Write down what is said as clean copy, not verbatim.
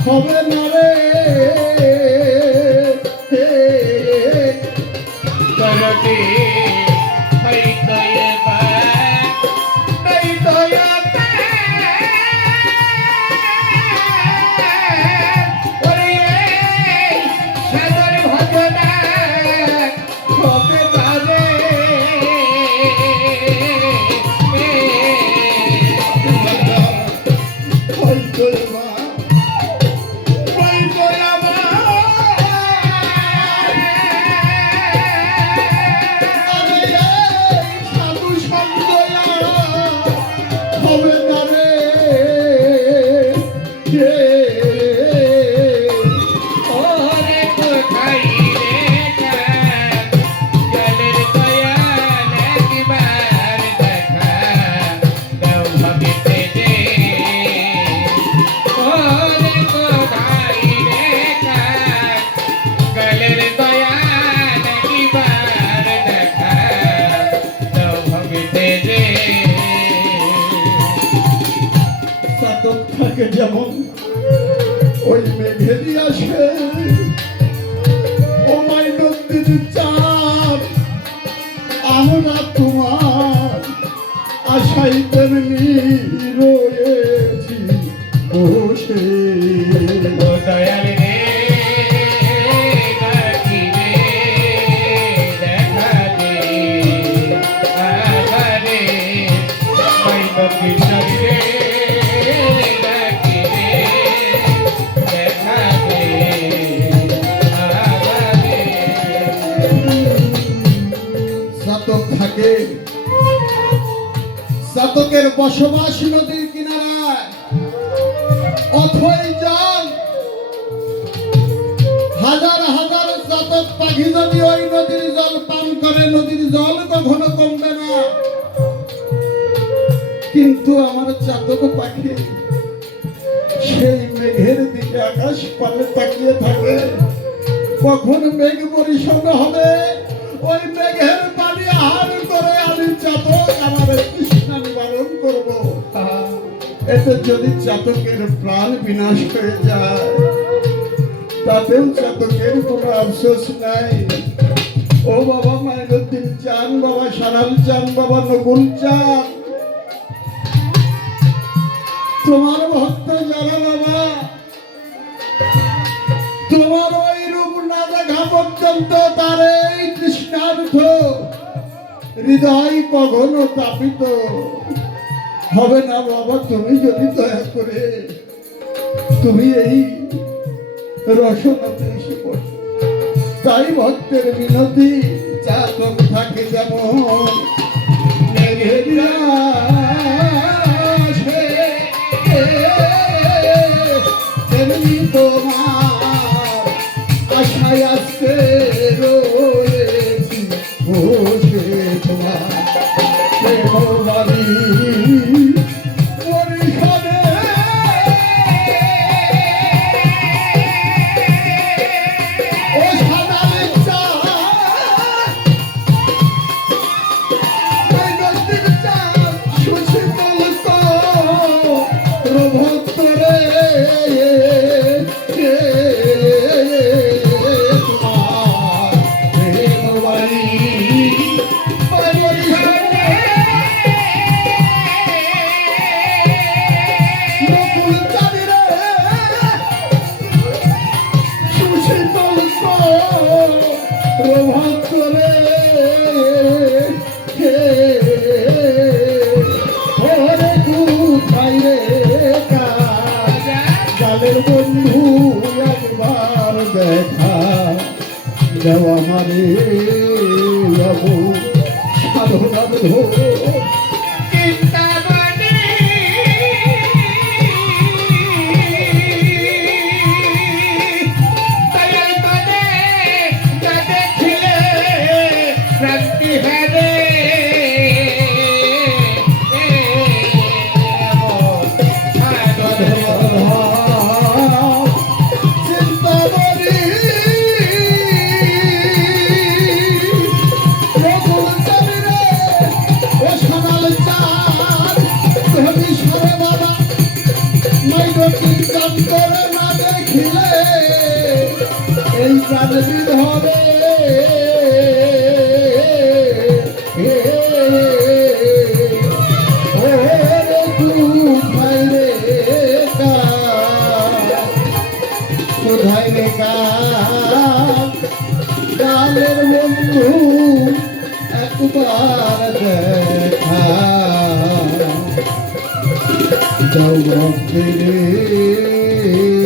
হবে না রে করতে হয়তো এবার হয়তো ওরে সাগর ভজনা হবে বাজে হয়তো মা হয়তো আরে সাধু সন্ত হবে না রে ওরে কোথায় রে জলের দয়াল একবার দেখা দাও ভবিতে যে ওরে কোথায় রে জলের দয়াল একবার দেখা দাও ভবিতে যে চাতক থাকে যেমন ওই মেঘেরই আসে ও মাই নদীর চাঁদ আমরা তোমার আশাই তেমনি রয়েছি বসে ও দয়াল রে ডাকি রে দেখা দে আবারে পাইব কিশোর রে ডাকি রে দেখা দে আবারে চাতক থাকে চাতকের বসবাস নদীর কিনারায় অথই জল হাজার হাজার চাতক পাখি যদি ওই নদীর জল পান করে নদীর জল কখনো কমবে না কিন্তু আমার চাতক পাখি সেই মেঘের দিকে আকাশ পানে তাকিয়ে থাকে কখন মেঘ পরিষ্কার হবে ওই মেঘের পানি আহার করে আমি চাতক আমার তৃষ্ণা নিবারণ করব এতে যদি চাতকের প্রাণ বিনাশ হয়ে যায় তাতেও চাতকের কোনো আফসোস নাই ও বাবা মাইনুদ্দিন চান বাবা সারাল চান বাবা নকুল চান তোমার ভক্ত যারা বাবা তোমার ওই রূপ না দেখা পর্যন্ত তার এই তৃষ্ণার্থ হৃদয় কখনো তাপিত হবে না বাবা তুমি যদি দয়া করে তুমি এই রসনাতে এসে বসো তাই ভক্তের মিনতি চাতক থাকে যেমন মেঘের আসে, তেমনি তোমার আশায় আসতে রয়েছি বসে তোমার প্রেমবাণী পরিষদে ও সাদা লিচা ওই নদীর চাঁদ সুশীতল প্রভক্ত রে তোমার প্রেমবাণী পরিষদে নকুল চাঁদিরে সুশীতল প্রভক্ত রে ওরে কোথায় রে কালের বন্ধু একবার দেখা দাও আমারে যাবো সাধনার ধো চিন্তামণি দয়াল তনে যা দেখিলে শান্তি হারে চিন্তামণি রঘুল চাঁদিরে ও সোনা কান্তরে না দেখিলে এই প্রাণ বিধরে কোথায় রে কালের বন্ধু একবার দেখা যাও ভক্তি রে